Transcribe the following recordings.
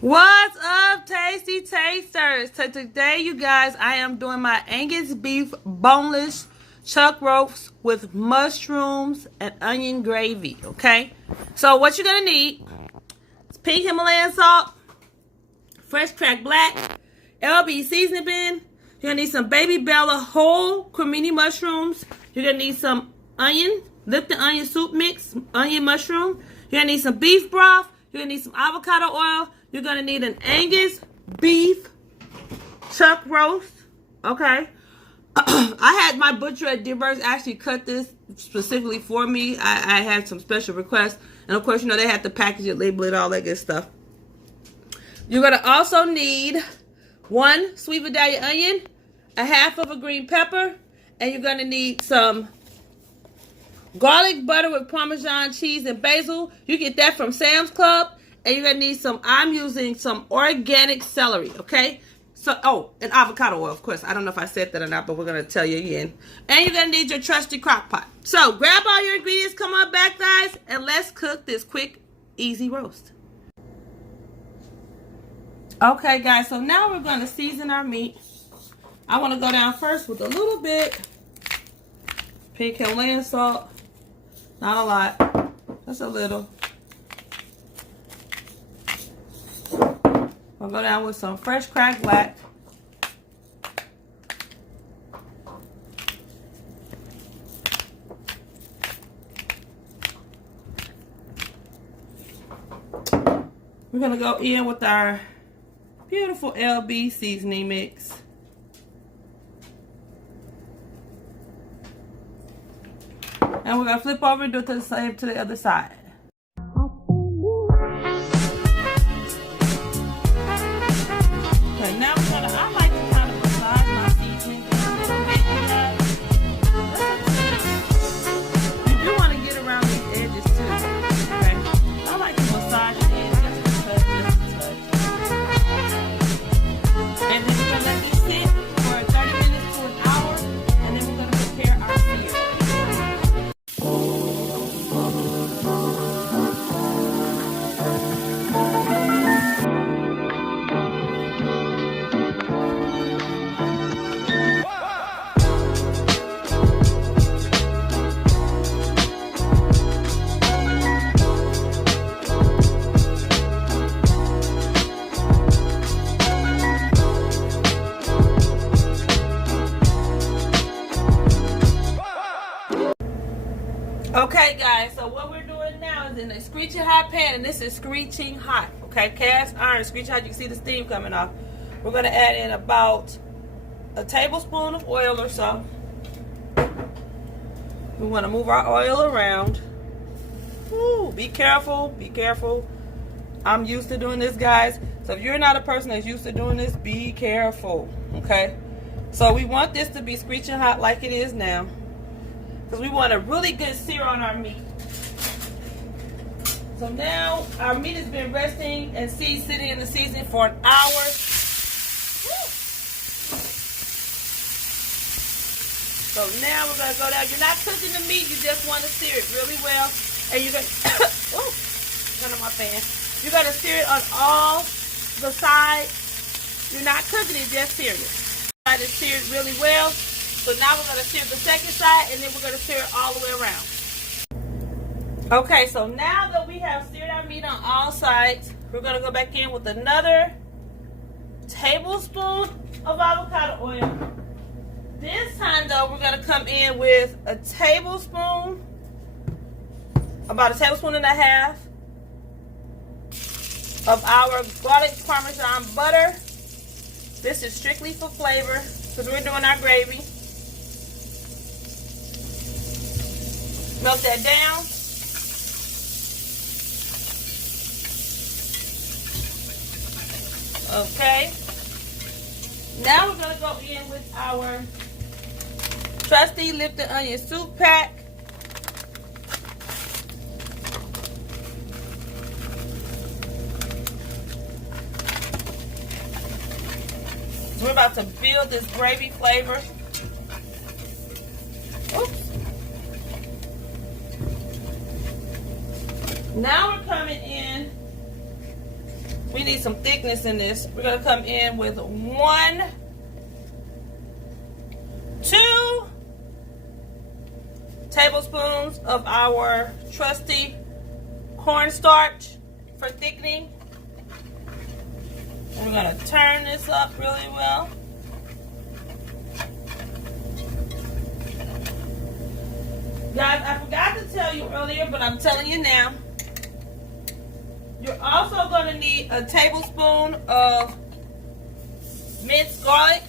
What's up, tasty tasters? So today, you guys, I am doing my Angus beef boneless chuck roast with mushrooms and onion gravy, okay? So what you're gonna need is pink Himalayan salt, fresh cracked black, LB seasoning bin. You're gonna need some Baby Bella whole Cremini mushrooms. You're gonna need some onion, Lipton onion soup mix, onion mushroom. You're gonna need some beef broth. You're gonna need some avocado oil. You're gonna need an Angus beef chuck roast, okay? I had my butcher at Dearborn actually cut this specifically for me. I had some special requests. And of course, you know, they had to package it, label it, all that good stuff. You're gonna also need 1 sweet Vadalia onion, a half of a green pepper, and you're gonna need some garlic butter with Parmesan cheese and basil. You get that from Sam's Club. And you're going to need some, I'm using some organic celery, okay? So, oh, and avocado oil, of course. I don't know if I said that or not, but we're going to tell you again. And you're going to need your trusty crock pot. So, grab all your ingredients, come on back, guys, and let's cook this quick, easy roast. Okay, guys, so now we're going to season our meat. I want to go down first with a little bit pink Himalayan salt. Not a lot, just a little. We'll go down with some fresh cracked black. We're going to go in with our beautiful LB seasoning mix. And we're going to flip over and do it to the same to the other side. Now I like to kind of massage my seasoning a little bit, you guys. You do want to get around these edges too, okay? I like to massage it in just a touch, And then we're going to let these sit for 30 minutes to an hour, and then we're going to prepare our sear. Okay, guys, so what we're doing now is in a screeching hot pan, and this is screeching hot, okay? Cast iron, screeching hot. You can see the steam coming off. We're going to add in about a tablespoon of oil or so. We want to move our oil around. Ooh, be careful, be careful. I'm used to doing this, guys. So if you're not a person that's used to doing this, be careful, okay? So we want this to be screeching hot like it is now, because we want a really good sear on our meat. So now our meat has been resting and sitting in the seasoning for an hour. So now we're going to go down. You're not cooking the meat, you just want to sear it really well. And you're going to, oh, turn on my fan. You're going to sear it on all the sides. You're not cooking it, just sear it. Try to sear it really well. So now we're going to sear the second side, and then we're going to sear it all the way around. Okay, so now that we have seared our meat on all sides, we're going to go back in with another tablespoon of avocado oil. This time, though, we're going to come in with a tablespoon, about a tablespoon and a half of our garlic Parmesan butter. This is strictly for flavor, because we're doing our gravy. Melt that down. Okay. Now we're going to go in with our trusty Lipton onion soup pack. So we're about to build this gravy flavor. Oops. Now we're coming in We need some thickness in this. We're gonna come in with 2 tablespoons of our trusty cornstarch for thickening. And we're gonna turn this up really well. Guys, I forgot to tell you earlier, but I'm telling you now. You're also gonna need a tablespoon of minced garlic,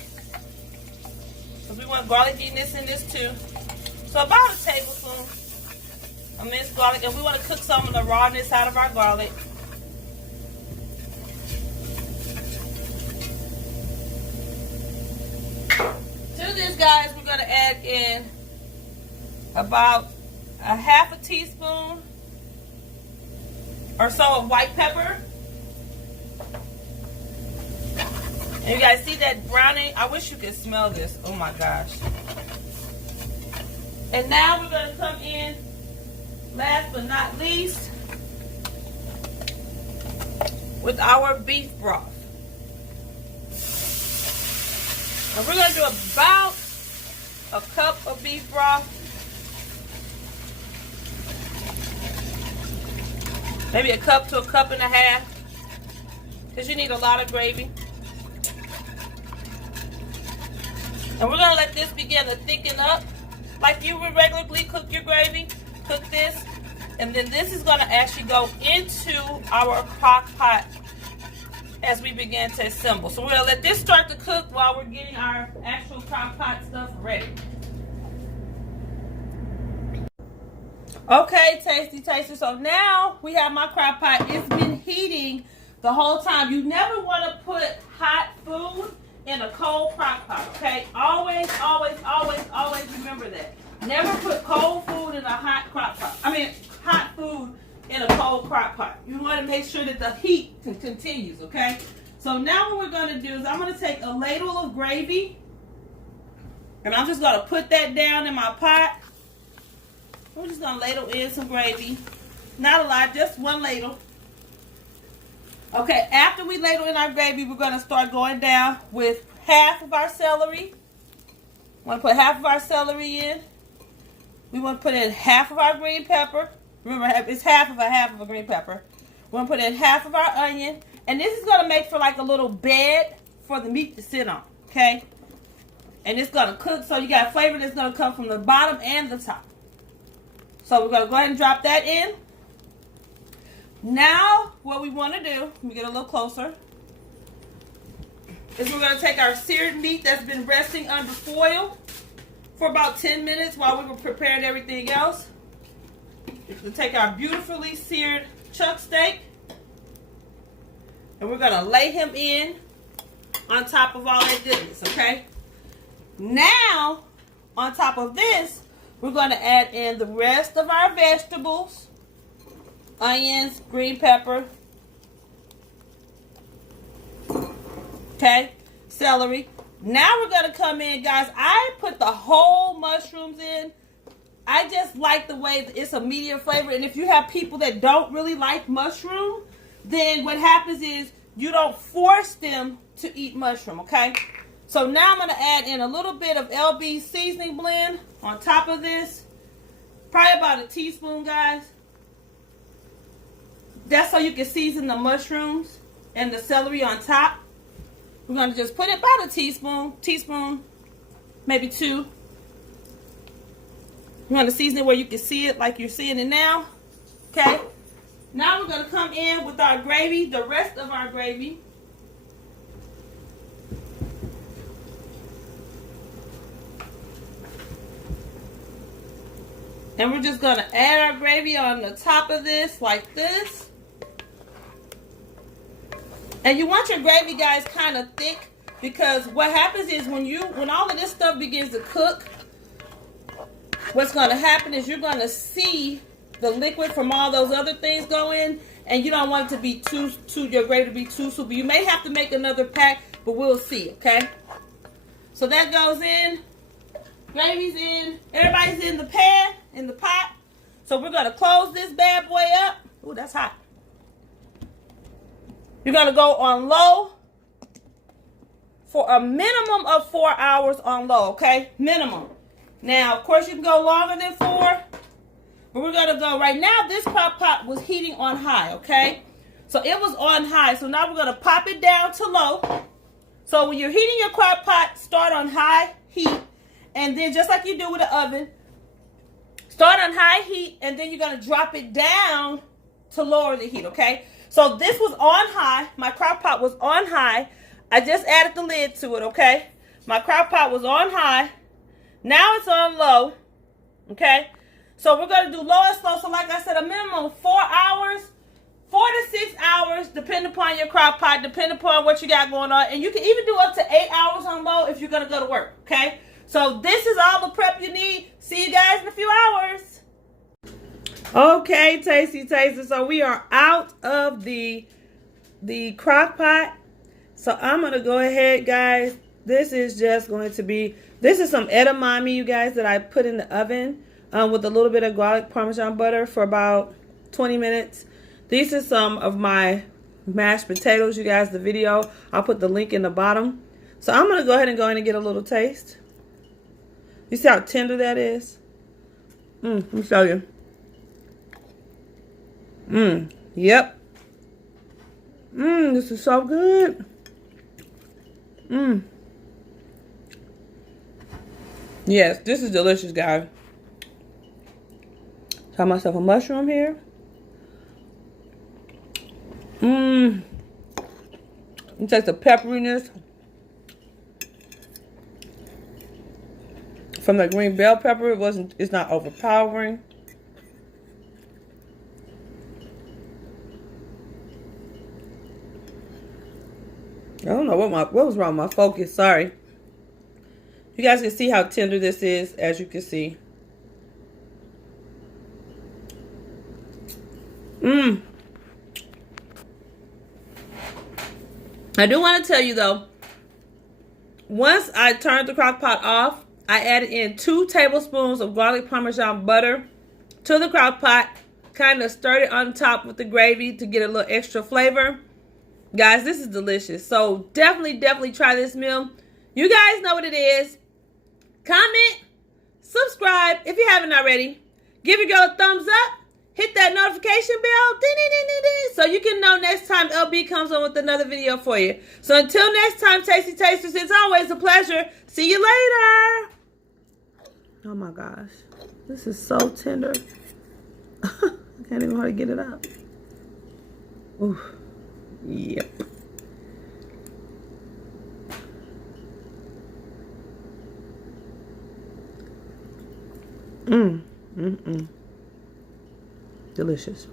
because we want garlickiness in this too. So about a tablespoon of minced garlic, and we want to cook some of the rawness out of our garlic. To this, guys, we're going to add in about a half a teaspoon or so of white pepper. And you guys see that browning? I wish you could smell this. Oh my gosh. And now we're going to come in, last but not least, with our beef broth. And we're going to do about a cup of beef broth. Maybe a cup to a cup and a half, because you need a lot of gravy. And we're going to let this begin to thicken up. Like you would regularly cook your gravy, cook this, and then this is going to actually go into our crock pot as we begin to assemble. So we're going to let this start to cook while we're getting our actual crock pot stuff ready. Okay, tasty taster. So now we have my crock pot. It's been heating the whole time. You never want to put hot food in a cold crock pot, okay? Always, always, always, always remember that. Never put cold food in a hot crock pot. Hot food in a cold crock pot. You want to make sure that the heat continues, okay? So now what we're going to do is I'm going to take a ladle of gravy, and I'm just going to put that down in my pot. We're just going to ladle in some gravy. Not a lot, just one ladle. Okay, after we ladle in our gravy, we're going to start going down with half of our celery. We want to put half of our celery in. We want to put in half of our green pepper. Remember, it's half of a green pepper. We want to put in half of our onion. And this is going to make for like a little bed for the meat to sit on, okay? And it's going to cook, so you got flavor that's going to come from the bottom and the top. So we're going to go ahead and drop that in. Now, what we want to do, let me get a little closer, is we're going to take our seared meat that's been resting under foil for about 10 minutes while we were preparing everything else. We're going to take our beautifully seared chuck steak, and we're going to lay him in on top of all that goodness, okay? Now, on top of this, we're going to add in the rest of our vegetables. Onions, green pepper, okay, celery. Now we're going to come in, guys. I put the whole mushrooms in. I just like the way it's a medium flavor. And if you have people that don't really like mushroom, then what happens is you don't force them to eat mushroom, okay? So now I'm going to add in a little bit of LB seasoning blend on top of this. Probably about a teaspoon, guys. That's so you can season the mushrooms and the celery on top. We're going to just put it about a teaspoon, maybe 2. You want to season it where you can see it like you're seeing it now. Okay. Now we're going to come in with our gravy, the rest of our gravy. And we're just going to add our gravy on the top of this like this. And you want your gravy, guys, kind of thick, because what happens is when all of this stuff begins to cook, what's going to happen is you're going to see the liquid from all those other things go in, and you don't want it to be your gravy to be too soupy. You may have to make another pack, but we'll see, okay? So that goes in. Gravy's in. Everybody's in the pan, in the pot. So we're going to close this bad boy up. Ooh, that's hot. You're going to go on low for a minimum of 4 hours on low, okay? Minimum. Now, of course, you can go longer than 4, but we're going to go right now. This crock pot was heating on high, okay? So it was on high. So now we're going to pop it down to low. So when you're heating your crock pot, start on high heat. And then just like you do with the oven, start on high heat, and then you're going to drop it down to lower the heat, okay? So this was on high. My crock pot was on high. I just added the lid to it, okay? My crock pot was on high. Now it's on low, okay? So we're going to do low and slow. So like I said, a minimum of 4 hours, 4 to 6 hours, depending upon your crock pot, depending upon what you got going on. And you can even do up to 8 hours on low if you're going to go to work, okay? So this is all the prep you need. See you guys in a few hours. Okay, Tasty Tasters. So we are out of the crock pot. So I'm going to go ahead, guys. This is just going to be, this is some edamame, you guys, that I put in the oven with a little bit of garlic Parmesan butter for about 20 minutes. These are some of my mashed potatoes, you guys, the video. I'll put the link in the bottom. So I'm going to go ahead and get a little taste. You see how tender that is? Let me show you. Yep. This is so good. Yes, this is delicious, guys. Try myself a mushroom here. You taste the pepperiness from the green bell pepper. It's not overpowering. I don't know what was wrong with my focus. Sorry. You guys can see how tender this is, as you can see. I do want to tell you though, once I turned the crock pot off, I added in 2 tablespoons of garlic Parmesan butter to the crock pot, kind of stirred it on top with the gravy to get a little extra flavor. Guys, this is delicious. So definitely try this meal. You guys know what it is. Comment, subscribe if you haven't already. Give your girl a thumbs up. Hit that notification bell. Ding, ding, ding, ding, ding, so you can know next time LB comes on with another video for you. So until next time, Tasty Tasters, it's always a pleasure. See you later. Oh my gosh. This is so tender. I can't even hardly get it out. Ooh. Yep. Delicious.